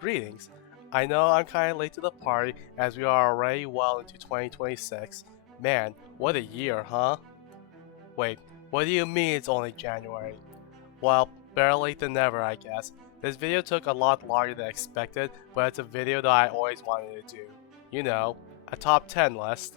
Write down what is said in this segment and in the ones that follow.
Greetings. I know I'm kinda late to the party as we are already well into 2026. Man, what a year, huh? Wait, what do you mean it's only January? Well, better late than never, I guess. This video took a lot longer than expected, but it's a video that I always wanted to do. You know, a top 10 list.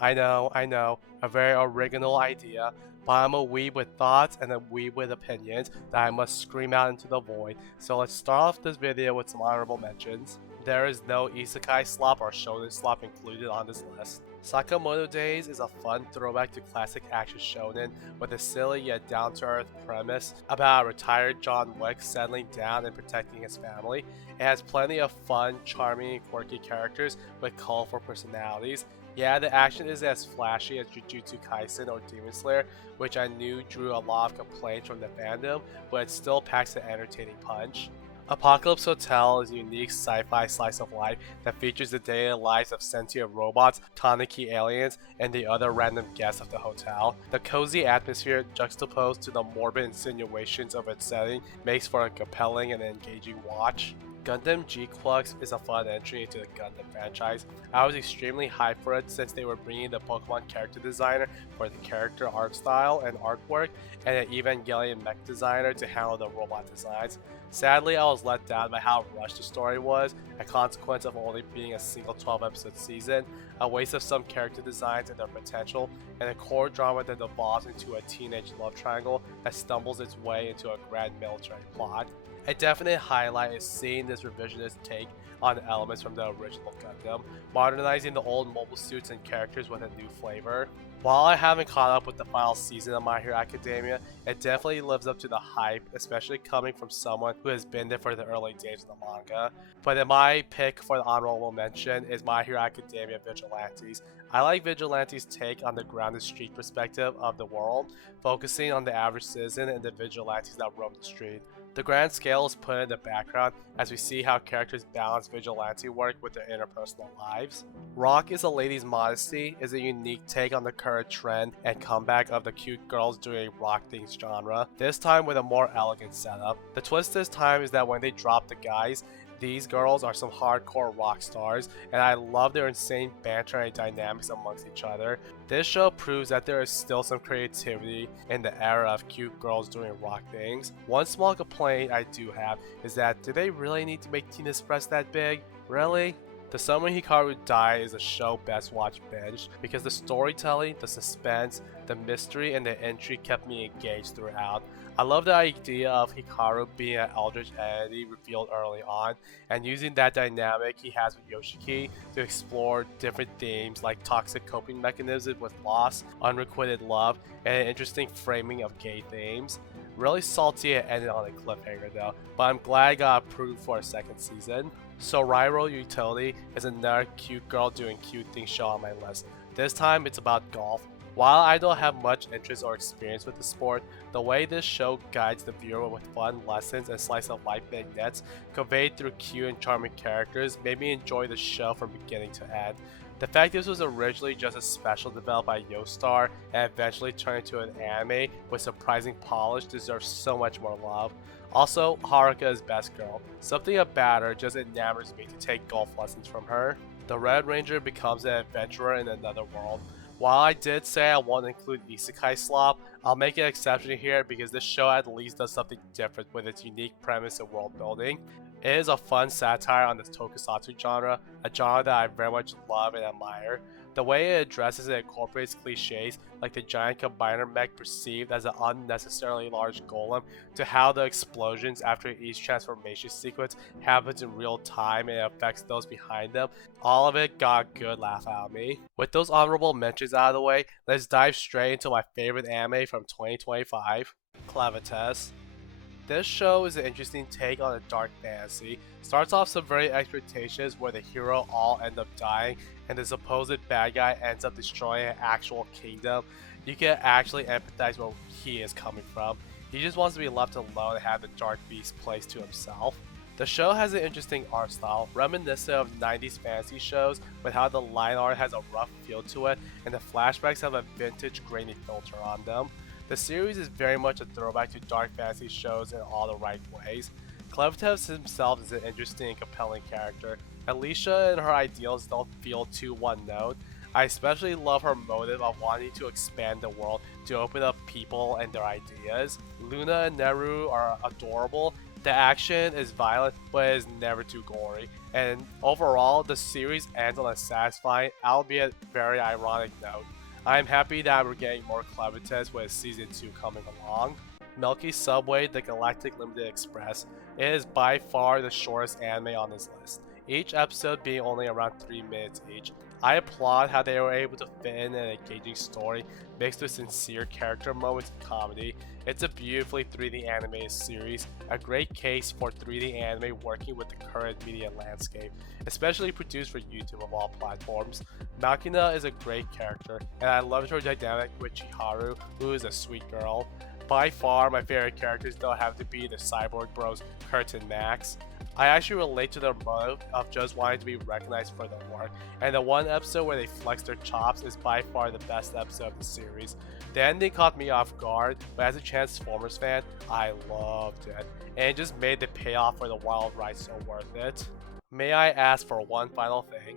I know, a very original idea, but I'm a weeb with thoughts and a weeb with opinions that I must scream out into the void. So let's start off this video with some honorable mentions. There is no isekai slop or shonen slop included on this list. Sakamoto Days is a fun throwback to classic action shonen with a silly yet down-to-earth premise about a retired John Wick settling down and protecting his family. It has plenty of fun, charming, and quirky characters with colorful personalities. Yeah, the action isn't as flashy as Jujutsu Kaisen or Demon Slayer, which I knew drew a lot of complaints from the fandom, but it still packs an entertaining punch. Apocalypse Hotel is a unique sci-fi slice of life that features the daily lives of sentient robots, Taniki aliens, and the other random guests of the hotel. The cozy atmosphere juxtaposed to the morbid insinuations of its setting makes for a compelling and engaging watch. Gundam G-Clux is a fun entry into the Gundam franchise. I was extremely hyped for it since they were bringing the Pokemon character designer for the character art style and artwork, and an Evangelion mech designer to handle the robot designs. Sadly, I was let down by how rushed the story was, a consequence of only being a single 12-episode season, a waste of some character designs and their potential, and a core drama that evolves into a teenage love triangle that stumbles its way into a grand military plot. A definite highlight is seeing this revisionist take on elements from the original Gundam, modernizing the old mobile suits and characters with a new flavor. While I haven't caught up with the final season of My Hero Academia, it definitely lives up to the hype, especially coming from someone who has been there for the early days of the manga. But my pick for the honorable mention is My Hero Academia Vigilantes. I like Vigilantes' take on the grounded street perspective of the world, focusing on the average citizen and the vigilantes that roam the street. The grand scale is put in the background as we see how characters balance vigilante work with their interpersonal lives. Rock is a Lady's Modesty is a unique take on the current trend and comeback of the cute girls doing rock things genre, this time with a more elegant setup. The twist this time is that when they drop the guys, these girls are some hardcore rock stars, and I love their insane banter and dynamics amongst each other. This show proves that there is still some creativity in the era of cute girls doing rock things. One small complaint I do have is that do they really need to make Teen Express that big? Really? The Summer Hikaru Died is a show best watched binge because the storytelling, the suspense, the mystery, and the intrigue kept me engaged throughout. I love the idea of Hikaru being an eldritch entity revealed early on, and using that dynamic he has with Yoshiki to explore different themes like toxic coping mechanisms with loss, unrequited love, and an interesting framing of gay themes. Really salty it ended on a cliffhanger though, but I'm glad I got approved for a second season. So Rairo Utility is another cute girl doing cute things show on my list. This time it's about golf. While I don't have much interest or experience with the sport, the way this show guides the viewer with fun lessons and slice of life vignettes conveyed through cute and charming characters made me enjoy the show from beginning to end. The fact this was originally just a special developed by Yostar and eventually turned into an anime with surprising polish deserves so much more love. Also, Haruka is best girl. Something about her just enamors me to take golf lessons from her. The Red Ranger becomes an adventurer in another world. While I did say I won't include isekai slop, I'll make an exception here because this show at least does something different with its unique premise and world building. It is a fun satire on the tokusatsu genre, a genre that I very much love and admire. The way it addresses and incorporates cliches like the giant combiner mech perceived as an unnecessarily large golem to how the explosions after each transformation sequence happens in real time and affects those behind them, all of it got a good laugh out of me. With those honorable mentions out of the way, let's dive straight into my favorite anime from 2025, Clavites. This show is an interesting take on a dark fantasy. Starts off some very expectations where the hero all end up dying and the supposed bad guy ends up destroying an actual kingdom. You can actually empathize where he is coming from. He just wants to be left alone and have the dark beast placed to himself. The show has an interesting art style, reminiscent of 90s fantasy shows with how the line art has a rough feel to it and the flashbacks have a vintage grainy filter on them. The series is very much a throwback to dark fantasy shows in all the right ways. Clevitas himself is an interesting and compelling character. Alicia and her ideals don't feel too one-note. I especially love her motive of wanting to expand the world to open up people and their ideas. Luna and Neru are adorable. The action is violent, but it is never too gory. And overall, the series ends on a satisfying, albeit very ironic note. I am happy that we're getting more Clevitas with Season 2 coming along. Milky Subway: The Galactic Limited Express. It is by far the shortest anime on this list, each episode being only around 3 minutes each. I applaud how they were able to fit in an engaging story mixed with sincere character moments and comedy. It's a beautifully 3D animated series, a great case for 3D anime working with the current media landscape, especially produced for YouTube of all platforms. Makina is a great character, and I loved her dynamic with Chiharu, who is a sweet girl. By far, my favorite characters though have to be the Cyborg Bros, Kurt and Max. I actually relate to their motive of just wanting to be recognized for their work, and the one episode where they flex their chops is by far the best episode of the series. The ending caught me off guard, but as a Transformers fan, I loved it, and it just made the payoff for the wild ride so worth it. May I ask for one final thing?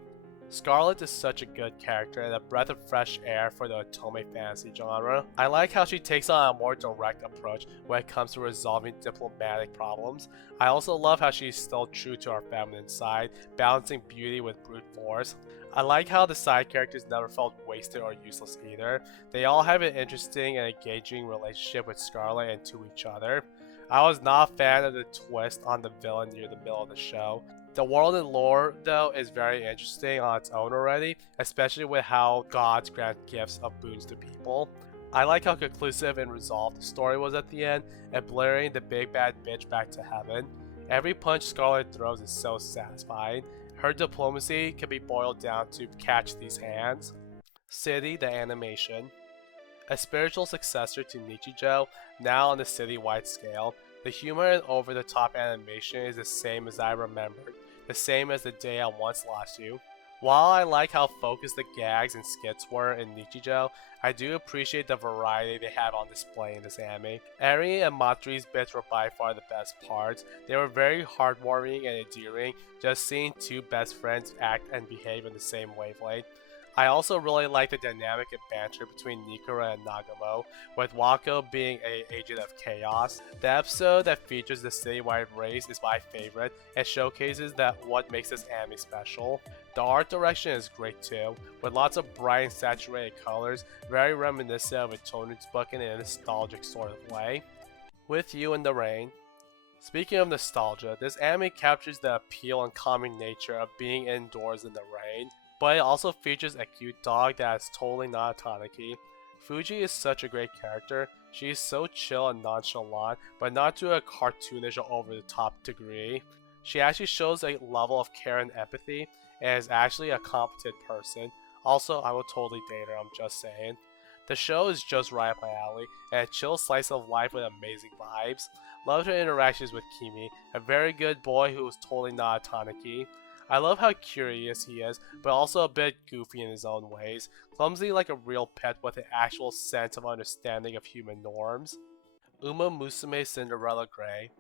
Scarlet is such a good character and a breath of fresh air for the otome fantasy genre. I like how she takes on a more direct approach when it comes to resolving diplomatic problems. I also love how she's still true to her feminine side, balancing beauty with brute force. I like how the side characters never felt wasted or useless either. They all have an interesting and engaging relationship with Scarlet and to each other. I was not a fan of the twist on the villain near the middle of the show. The world and lore, though, is very interesting on its own already, especially with how gods grant gifts of boons to people. I like how conclusive and resolved the story was at the end, and blaring the big bad bitch back to heaven. Every punch Scarlet throws is so satisfying. Her diplomacy can be boiled down to catch these hands. City, the animation. A spiritual successor to Nichijou, now on the city-wide scale. The humor and over-the-top animation is the same as I remembered, the same as the day I once lost you. While I like how focused the gags and skits were in Nichijou, I do appreciate the variety they have on display in this anime. Eri and Matri's bits were by far the best parts. They were very heartwarming and endearing, just seeing two best friends act and behave in the same wavelength. I also really like the dynamic and banter between Nikura and Nagamo, with Wako being an agent of chaos. The episode that features the citywide race is my favorite and showcases what makes this anime special. The art direction is great too, with lots of bright and saturated colors, very reminiscent of a children's book in a nostalgic sort of way. With You in the Rain. Speaking of nostalgia, this anime captures the appeal and calming nature of being indoors in the rain. But it also features a cute dog that is totally not a Tanuki. Fuji is such a great character. She is so chill and nonchalant, but not to a cartoonish or over-the-top degree. She actually shows a level of care and empathy, and is actually a competent person. Also, I will totally date her, I'm just saying. The show is just right up my alley, and a chill slice of life with amazing vibes. Loved her interactions with Kimi, a very good boy who is totally not a Tanuki. I love how curious he is, but also a bit goofy in his own ways, clumsy like a real pet with an actual sense of understanding of human norms. Uma Musume Cinderella Grey.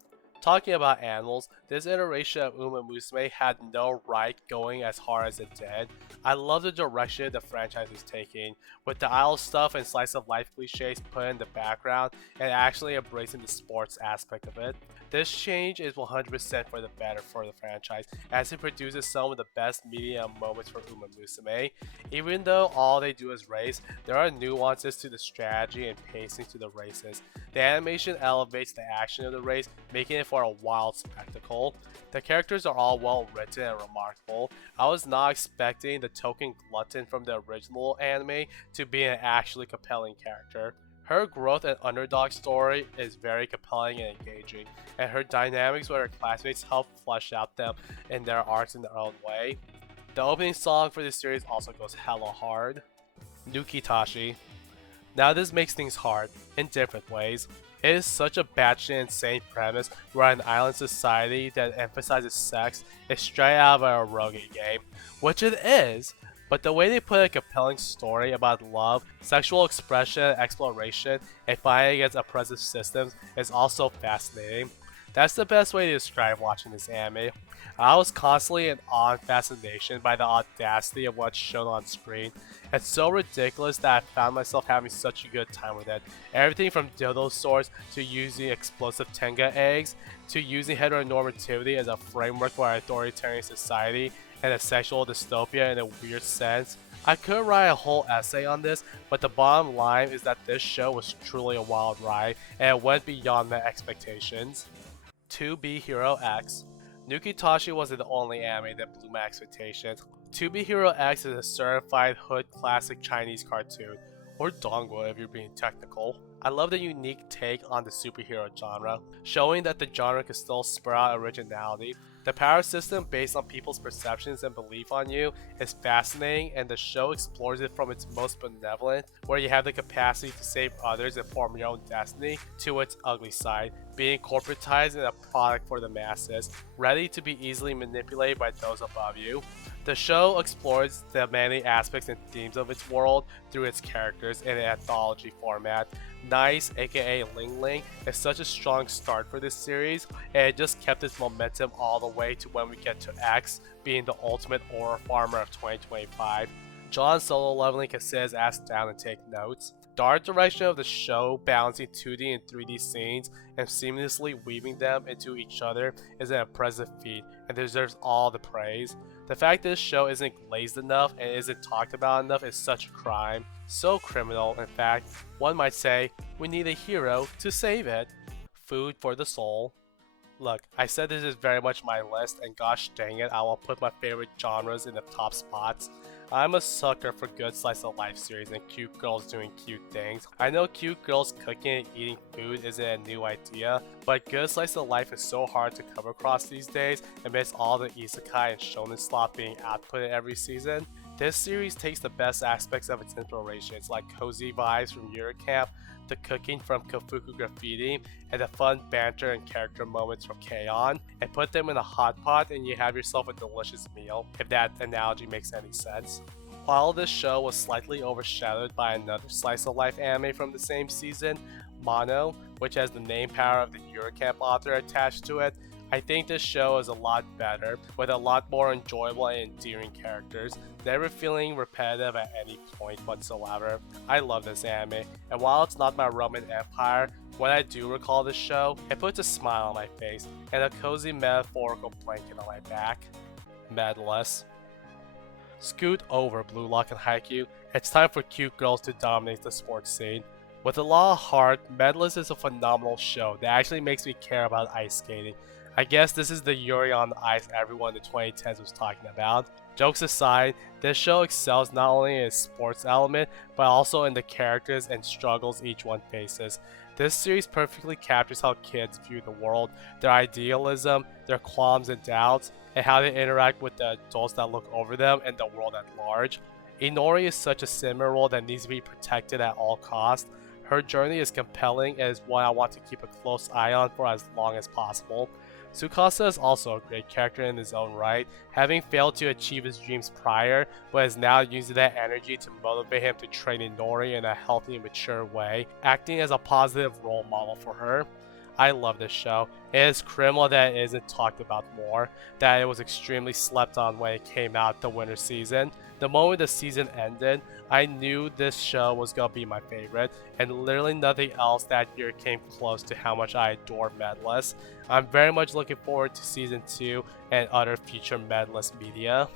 Talking about animals, this iteration of Uma Musume had no right going as hard as it did. I love the direction the franchise is taking, with the idle stuff and slice of life cliches put in the background and actually embracing the sports aspect of it. This change is 100% for the better for the franchise, as it produces some of the best media moments for Uma Musume. Even though all they do is race, there are nuances to the strategy and pacing to the races. The animation elevates the action of the race, making it for a wild spectacle. The characters are all well written and remarkable. I was not expecting the token glutton from the original anime to be an actually compelling character. Her growth and underdog story is very compelling and engaging, and her dynamics with her classmates help flesh out them in their arcs in their own way. The opening song for this series also goes hella hard. Nukitashi. Now this makes things hard, in different ways. It is such a batshit insane premise where an island society that emphasizes sex is straight out of a eroge game, which it is, but the way they put a compelling story about love, sexual expression, exploration, and fighting against oppressive systems is also fascinating. That's the best way to describe watching this anime. I was constantly in awe and fascination by the audacity of what's shown on screen. It's so ridiculous that I found myself having such a good time with it. Everything from dildo swords to using explosive tenga eggs to using heteronormativity as a framework for our authoritarian society and a sexual dystopia in a weird sense. I could write a whole essay on this, but the bottom line is that this show was truly a wild ride and it went beyond my expectations. 2B Hero X. Nukitashi wasn't the only anime that blew my expectations. 2B Hero X is a certified hood classic Chinese cartoon, or donghua if you're being technical. I love the unique take on the superhero genre, showing that the genre can still spur out originality. The power system based on people's perceptions and belief on you is fascinating, and the show explores it from its most benevolent, where you have the capacity to save others and form your own destiny, to its ugly side, being corporatized and a product for the masses, ready to be easily manipulated by those above you. The show explores the many aspects and themes of its world through its characters in an anthology format. Nice, aka Ling Ling, is such a strong start for this series, and it just kept its momentum all the way to when we get to X, being the ultimate aura farmer of 2025. John solo leveling can sit his ass down and take notes. The art direction of the show, balancing 2D and 3D scenes and seamlessly weaving them into each other, is an impressive feat and deserves all the praise. The fact this show isn't glazed enough and isn't talked about enough is such a crime. So criminal, in fact, one might say, we need a hero to save it. Food for the soul. Look, I said this is very much my list, and gosh dang it, I will put my favorite genres in the top spots. I'm a sucker for good slice of life series and cute girls doing cute things. I know cute girls cooking and eating food isn't a new idea, but good slice of life is so hard to come across these days amidst all the isekai and shonen slop being outputted every season. This series takes the best aspects of its inspirations, like cozy vibes from Eurocamp, the cooking from Kofuku Graffiti, and the fun banter and character moments from K-On!, and put them in a hot pot and you have yourself a delicious meal, if that analogy makes any sense. While this show was slightly overshadowed by another slice of life anime from the same season, Mono, which has the name power of the Eurocamp author attached to it, I think this show is a lot better, with a lot more enjoyable and endearing characters, never feeling repetitive at any point whatsoever. I love this anime, and while it's not my Roman Empire, when I do recall this show, it puts a smile on my face and a cozy metaphorical blanket on my back. Medalist. Scoot over, Blue Lock and Haikyuu. It's time for cute girls to dominate the sports scene. With a lot of heart, Medalist is a phenomenal show that actually makes me care about ice skating. I guess this is the Yuri on Ice everyone in the 2010s was talking about. Jokes aside, this show excels not only in its sports element, but also in the characters and struggles each one faces. This series perfectly captures how kids view the world, their idealism, their qualms and doubts, and how they interact with the adults that look over them and the world at large. Inori is such a similar role that needs to be protected at all costs. Her journey is compelling and is one I want to keep a close eye on for as long as possible. Tsukasa is also a great character in his own right, having failed to achieve his dreams prior, but is now using that energy to motivate him to train Inori in a healthy and mature way, acting as a positive role model for her. I love this show. It is criminal that it isn't talked about more, that it was extremely slept on when it came out the winter season. The moment the season ended, I knew this show was gonna be my favorite, and literally nothing else that year came close to how much I adore Medalist. I'm very much looking forward to season 2 and other future Medalist media.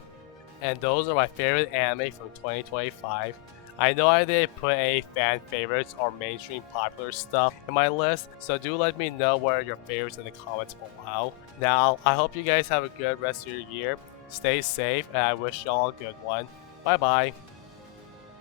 And those are my favorite anime from 2025. I know I didn't put any fan favorites or mainstream popular stuff in my list, so do let me know what are your favorites in the comments below. Now, I hope you guys have a good rest of your year. Stay safe, and I wish y'all a good one. Bye bye.